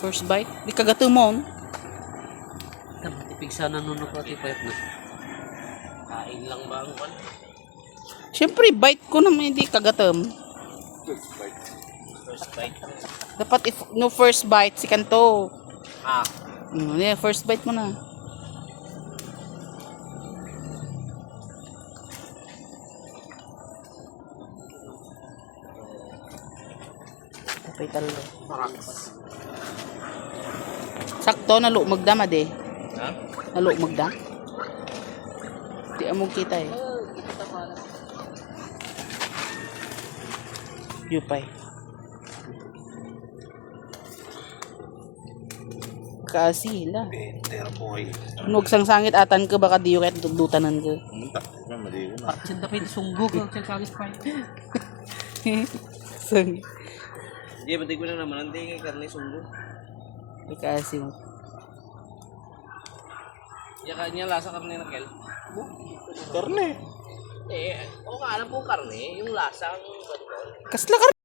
First bite. Di kagatumon. Tipig sana nunok ko tipayat na. Kain lang ba ang kan? Siyempre, bite ko naman hindi kagatum. First bite. Dapat if no first bite, si Kanto. Ah. Yeah, first bite mo na. Kapay talo. Paraks. Sakto, nalumag da, made. Ha? Nalumag da. Di among kita eh. Yupay. Kasi hila. Penter boy. Nuog sang sangit atan ka baka diyo kahit dutanan ka. Muntak. Mali ko na. Kasi dapat sunggog ang sagis pa. Sang. Di ba ko na naman hindi karne sunggog. Kasi mo. Ya kanya lasa karne na kel. Karne. Eh, o alam po karne, yung lasang Kasla ka